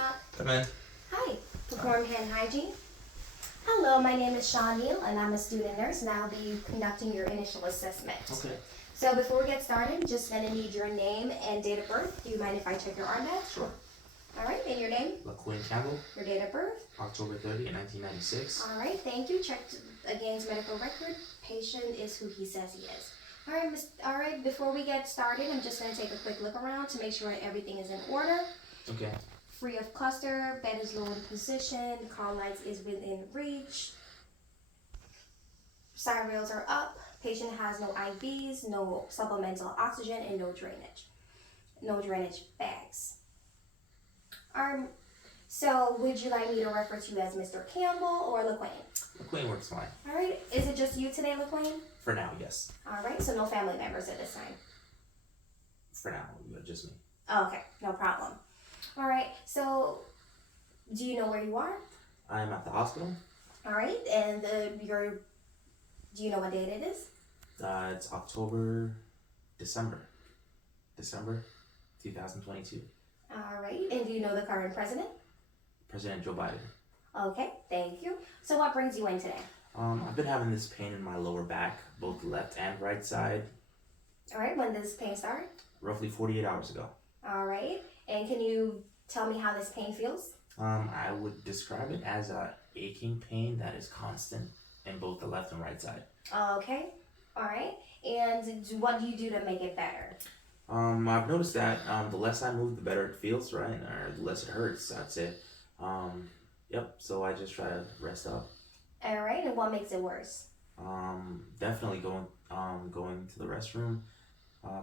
knock. Come in. Hi, perform hand hygiene. Hello, my name is Shawn Neal and I'm a student nurse and I'll be conducting your initial assessment. Okay. So before we get started, just gonna need your name and date of birth. Do you mind if I check your armband? Sure. Alright, and your name? LaQuinn Campbell, Your date of birth? October 30, 1996. Alright, thank you. Checked against medical record. Patient is who he says he is. Alright, before we get started, I'm just gonna take a quick look around to make sure everything is in order. Okay. Free of cluster, bed is low in position, call lights is within reach. Side rails are up, patient has no IVs, no supplemental oxygen, and no drainage. No drainage bags. So would you like me to refer to you as Mr. Campbell or LaQuinn? LaQuinn works fine. Alright, is it just you today, LaQuinn? For now, yes. Alright, so no family members at this time? For now, just me. Oh, okay, no problem. Alright, so do you know where you are? I'm at the hospital. Alright, and do you know what date it is? It's December 2022. Alright, and do you know the current president? President Joe Biden. Okay, thank you. So what brings you in today? I've been having this pain in my lower back, both left and right side, Alright, when does pain start? roughly 48 hours ago. Alright, and can you tell me how this pain feels? I would describe it as a aching pain that is constant in both the left and right side. Okay, alright, and what do you do to make it better? I've noticed that the less I move, the better it feels, right? Or the less it hurts, I'd say. Yep. So I just try to rest up. Alright, and what makes it worse? Definitely going to the restroom,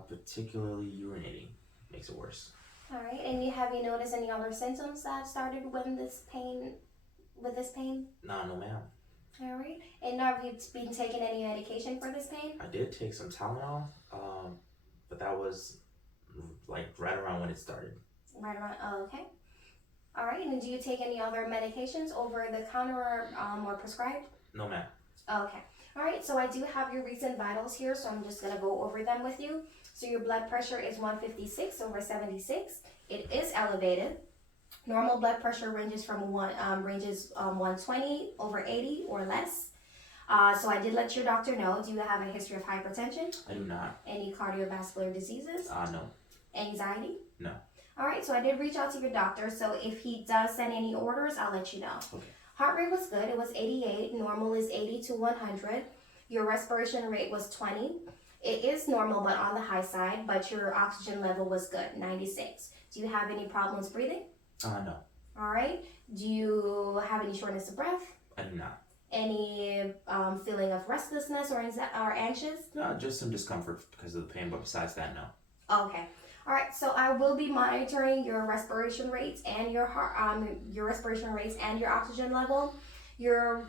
particularly urinating, makes it worse. Alright, and have you noticed any other symptoms that started with this pain? No, ma'am. Alright, and have you been taking any medication for this pain? I did take some Tylenol, but that was like right around when it started. Right around, okay. Alright, and do you take any other medications over the counter or prescribed? No, ma'am. Okay. Alright, so I do have your recent vitals here, so I'm just going to go over them with you. So your blood pressure is 156 over 76. It is elevated. Normal blood pressure ranges from 120 over 80 or less. So I did let your doctor know. Do you have a history of hypertension? I do not. Any cardiovascular diseases? No. Anxiety? No. Alright, so I did reach out to your doctor, so if he does send any orders, I'll let you know. Okay. Heart rate was good, it was 88, normal is 80 to 100. Your respiration rate was 20. It is normal but on the high side, but your oxygen level was good, 96. Do you have any problems breathing? No. Alright, do you have any shortness of breath? I do not. Any feeling of restlessness or anxious? Just some discomfort because of the pain, but besides that, no. Okay. Alright, so I will be monitoring your respiration rates and your oxygen level. Your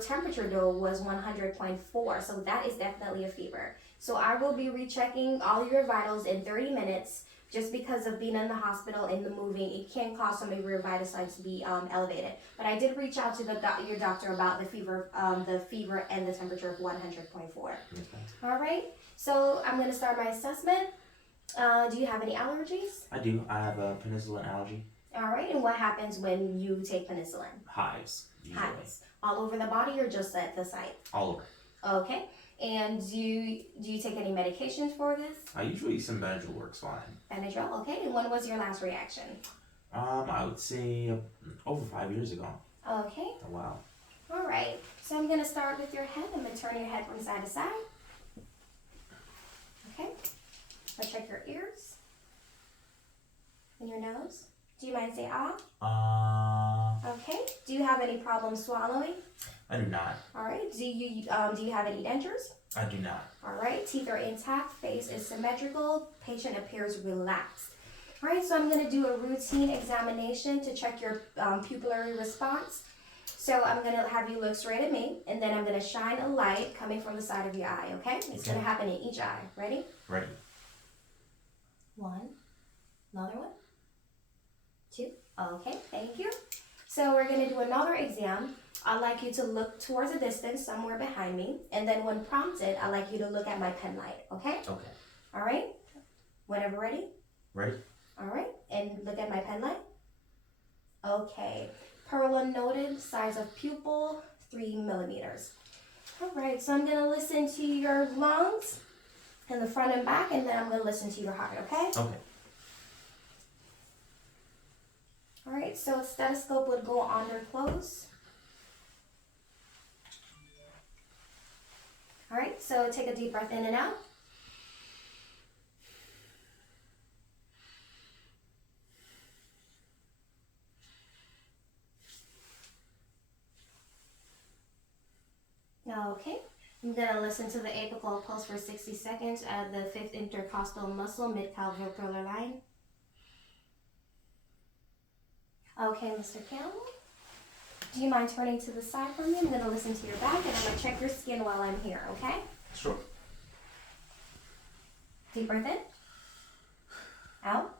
temperature though was 100.4, so that is definitely a fever. So I will be rechecking all your vitals in 30 minutes. Just because of being in the hospital and the moving, it can cause some of your vital signs to be elevated. But I did reach out to your doctor about the fever and the temperature of 100.4. Okay. Alright, so I'm going to start my assessment. Do you have any allergies? I do. I have a penicillin allergy. Alright, and what happens when you take penicillin? Hives. Usually. Hives. All over the body or just at the site? All over. Okay, and do you take any medications for this? I usually use some Benadryl works fine. Benadryl, okay, and when was your last reaction? I would say over 5 years ago. Okay. Oh, wow. Alright, so I'm going to start with your head. I'm going to turn your head from side to side. Okay. I'll check your ears and your nose. Do you mind saying ah? Okay. Do you have any problems swallowing? I do not. Alright. Do you have any dentures? I do not. Alright. Teeth are intact. Face is symmetrical. Patient appears relaxed. Alright, so I'm going to do a routine examination to check your pupillary response. So I'm going to have you look straight at me, and then I'm going to shine a light coming from the side of your eye, okay? It's going to happen in each eye. Ready? Ready. 1, another one, 2, okay, thank you. So we're going to do another exam. I'd like you to look towards a distance somewhere behind me, and then when prompted, I'd like you to look at my pen light, okay? Okay. All right? Whenever ready? Ready? All right, and look at my pen light. Okay. Perla noted, size of pupil, 3 millimeters. All right, so I'm gonna listen to your lungs in the front and back, and then I'm gonna listen to your heart, okay? Okay. All right, so stethoscope would go under close. All right, so take a deep breath in and out. Okay, I'm gonna listen to the apical pulse for 60 seconds at the 5th intercostal muscle, mid-clavicular line. Okay, Mr. Campbell, do you mind turning to the side for me? I'm gonna listen to your back and I'm gonna check your skin while I'm here, okay? Sure. Deep breath in. Out.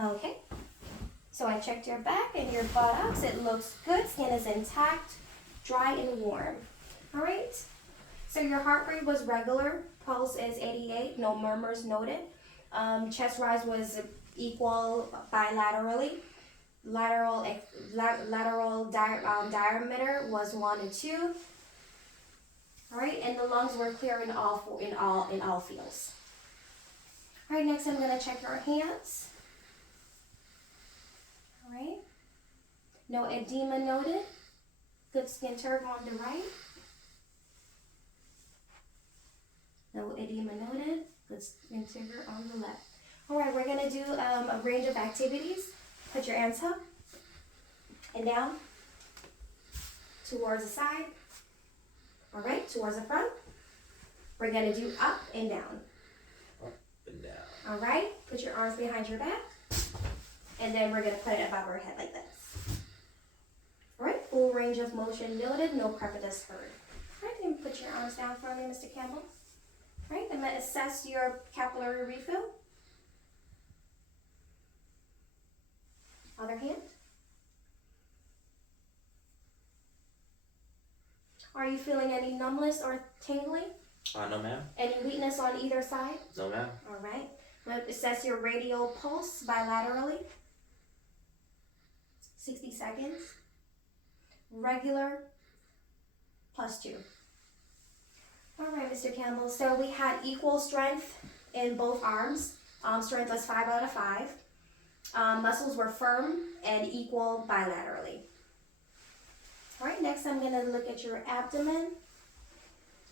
Okay. So I checked your back and your buttocks. It looks good. Skin is intact, dry and warm. All right. So your heart rate was regular. Pulse is 88. No murmurs noted. Chest rise was equal bilaterally. Lateral diameter was 1 and 2. All right, and the lungs were clear in all fields. All right, next I'm gonna check your hands. All right. No edema noted. Good skin turf on the right. No edema noted. Good skin turf on the left. All right, we're gonna do a range of activities. Put your hands up and down, towards the side. All right, towards the front. We're gonna do up and down. Up and down. All right, put your arms behind your back. And then we're gonna put it above our head like this. All right, full range of motion noted, no crepitus heard. All right, then put your arms down for me, Mr. Campbell. All right, I'm gonna assess your capillary refill. Other hand. Are you feeling any numbness or tingling? No, ma'am. Any weakness on either side? No, ma'am. All right. I'm going to assess your radial pulse bilaterally. 60 seconds. Regular, +2. All right, Mr. Campbell. So we had equal strength in both arms. Strength was 5 out of 5. Muscles were firm and equal bilaterally. All right, next I'm gonna look at your abdomen.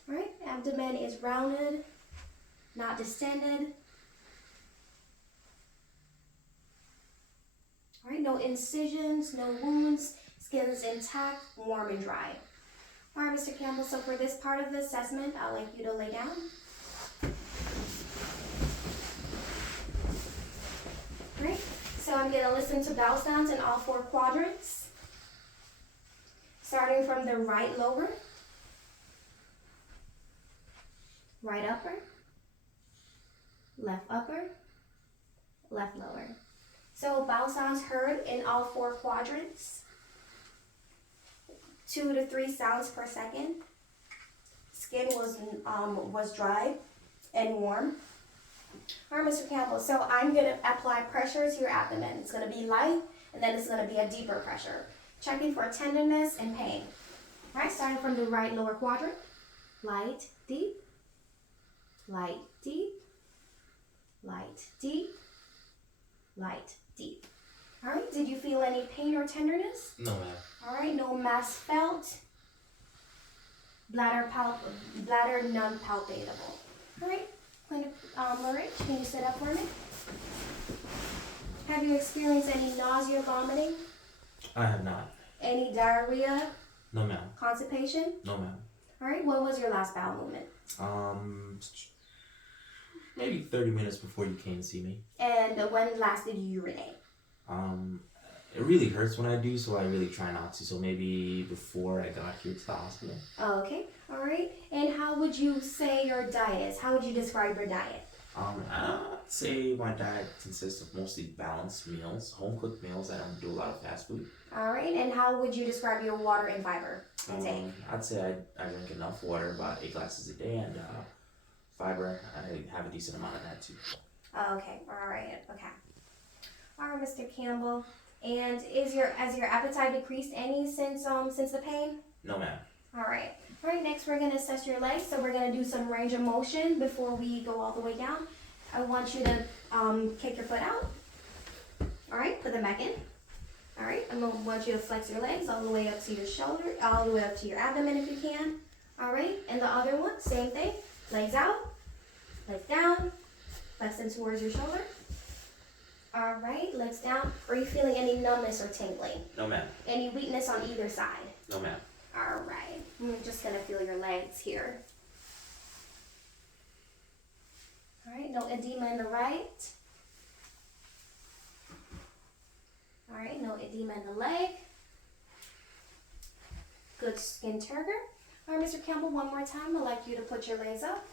All right, abdomen is rounded, not distended. All right, no incisions, no wounds, skin is intact, warm and dry. All right, Mr. Campbell, so for this part of the assessment, I'd like you to lay down. Great. So I'm going to listen to bowel sounds in all 4 quadrants. Starting from the right lower, right upper, left upper, left lower. So bowel sounds heard in all 4 quadrants. 2 to 3 sounds per second. Skin was dry and warm. All right, Mr. Campbell, so I'm going to apply pressure to your abdomen. It's going to be light, and then it's going to be a deeper pressure. Checking for tenderness and pain. All right, starting from the right lower quadrant. Light, deep, light, deep, light, deep, light, deep. All right, did you feel any pain or tenderness? No, ma'am. All right, no mass felt. Bladder non-palpatable. All right, Lorraine, can you sit up for me? Have you experienced any nausea, vomiting? I have not. Any diarrhea, No, ma'am. constipation? No, ma'am. All right, when was your last bowel movement? Maybe 30 minutes before you came to see me. And when last did you urinate? It really hurts when I do, so I really try not to. So maybe before I got here to the hospital. Okay, all right. And how would you say your diet is? How would you describe your diet? I'd say my diet consists of mostly balanced meals, home cooked meals. I don't do a lot of fast food. All right, and how would you describe your water and fiber? intake? I'd say I drink enough water, about 8 glasses a day, and fiber. I have a decent amount of that too. Oh, okay. All right. Okay. All right, Mr. Campbell. And has your appetite decreased any since the pain? No, ma'am. All right. All right. Next, we're gonna assess your legs. So we're gonna do some range of motion before we go all the way down. I want you to kick your foot out. All right. Put them back in. All right. I'm gonna want you to flex your legs all the way up to your shoulder, all the way up to your abdomen if you can. All right. And the other one, same thing. Legs out, legs down, flexing towards your shoulder. All right, legs down. Are you feeling any numbness or tingling? No, ma'am. Any weakness on either side? No, ma'am. All right, I'm just gonna feel your legs here. All right, no edema in the right. All right, no edema in the leg. Good skin turgor. All right, Mr. Campbell, one more time. I'd like you to put your legs up.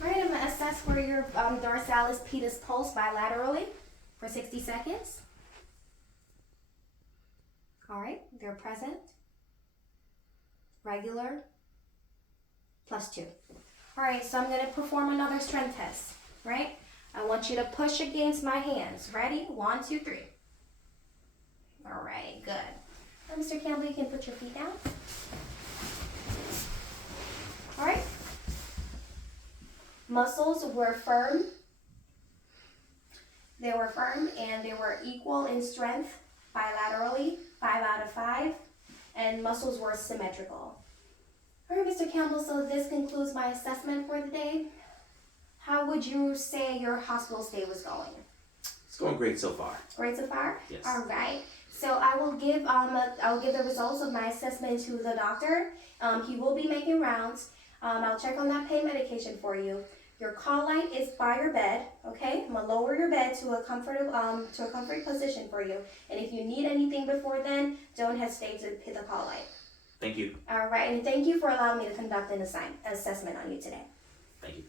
All right, I'm gonna assess for your dorsalis pedis pulse bilaterally for 60 seconds. All right, they're present, regular, +2. All right, so I'm gonna perform another strength test, right? I want you to push against my hands. Ready? 1, 2, 3. All right, good. Now, Mr. Campbell, you can put your feet down. All right. Muscles were firm. They were firm and they were equal in strength bilaterally, 5 out of 5, and muscles were symmetrical. All right, Mr. Campbell, so this concludes my assessment for the day. How would you say your hospital stay was going? It's going great so far. Great so far? Yes. All right. So I will give the results of my assessment to the doctor. He will be making rounds. I'll check on that pain medication for you. Your call light is by your bed, okay? I'm gonna lower your bed to a comfortable position for you. And if you need anything before then, don't hesitate to hit the call light. Thank you. All right, and thank you for allowing me to conduct an assessment on you today. Thank you.